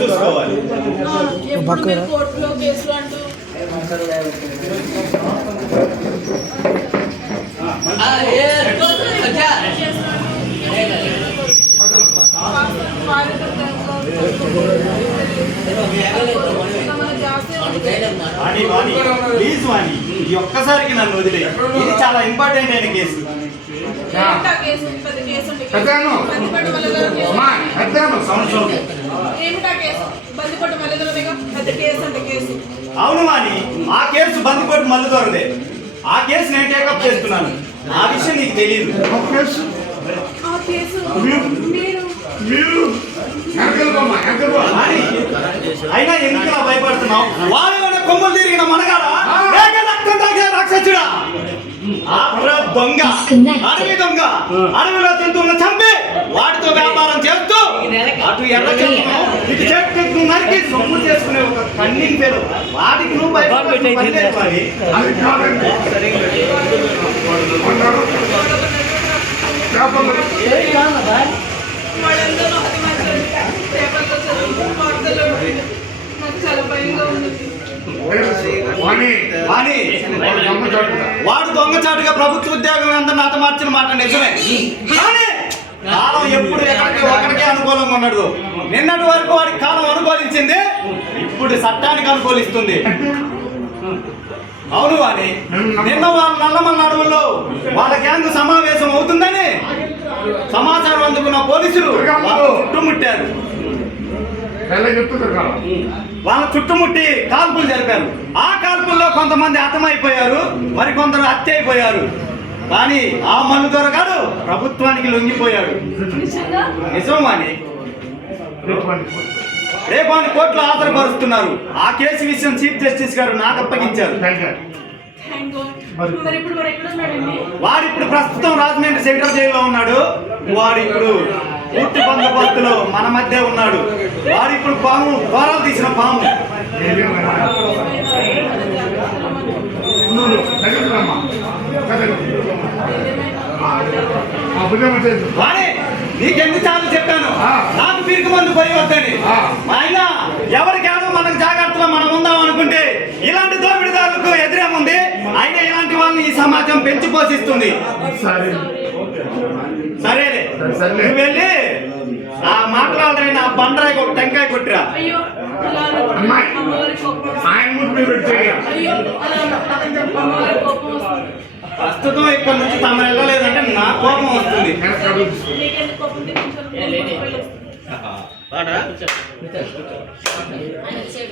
చూసుకోవాలి. కోర్టులో కేసులు అంటూ ప్లీజ్ వాణి ఈ ఒక్కసారికి నన్ను వదిలే. ఇది చాలా ఇంపార్టెంట్ అయిన కేసు. అవును వాణి, ఆ కేసు బందికోట మల్లుదోరదే. ఆ కేసు నేను టేకప్ చేస్తున్నాను. ఆ విషయం నీకు తెలియదు. అయినా ఎందుకు భయపడుతున్నావు? వాడు కొమ్మలు తిరిగిన మనగాడా, రక్తం తాగే రాక్షసుడా, దొంగ, అడవి దొంగ, అడవిలో జంతువులను చంపి వాటితో వ్యాపారం చేస్తూ అటు ఎర్ర ఇటు చెట్టు నరికి సొమ్ము చేసుకునే ఒక కన్నింగ్ పేరు. వాటికి నువ్వు వాడు దొంగచాటుగా ప్రభుత్వ ఉద్యోగం అందరూ నాతో మార్చిన మాట నిజమే. కాలం ఎప్పుడు ఒకరికే అనుకూలంగా ఉన్నాడు. నిన్నటి వరకు వాడికి కాలం అనుకూలించింది, ఇప్పుడు చట్టానికి అనుకూలిస్తుంది. అవును వాణి, నిన్న వాళ్ళ నల్లమల్ల అడవుల్లో వాళ్ళ గ్యాంగ్ సమావేశం అవుతుందని సమాచారం అందుకున్న పోలీసులు చుట్టుముట్టారు. వాళ్ళ చుట్టుముట్టి కాల్పులు జరిపారు. ఆ కాల్పుల్లో కొంతమంది హతమైపోయారు, మరికొందరు హత్య అయిపోయారు. కానీ ఆ మల్లుదొరగాడు ప్రభుత్వానికి లొంగిపోయాడు. నిజం వాణి, రేపు ఆయన కోర్టులో హాజరుపరుస్తున్నారు. ఆ కేసు విషయం చీఫ్ జస్టిస్ గారు నాకు అప్పగించారు. వాడు ఇప్పుడు ప్రస్తుతం రాజమండ్రి సెంట్రల్ జైల్లో ఉన్నాడు. వాడు ఇప్పుడు పూర్తి బందోబస్తులో మన మధ్య ఉన్నాడు. వాడు ఇప్పుడు పాము ద్వారాలు తీసిన పాము. వాడే నీకెన్నిసార్లు చెప్పాను నాకు పిరికి మందు పోయి వద్దని. ఆయన ఎవరికేమో మనకు జాగ్రత్తలో మనం ఉందాం అనుకుంటే ఇలాంటి దోపిడీదారులకు ఎదురేముంది. అయినా ఇలాంటి వాళ్ళని ఈ సమాజం పెంచి పోషిస్తుంది. సరేలే, నువ్వు వెళ్ళి ఆ మాట్లాడరే నా బండరాయికి ఒక టెంకాయ కొట్టిరా. ప్రస్తుతం ఇక్కడ నుంచి తమ వెళ్ళలేదంటే నా కోపం వస్తుంది.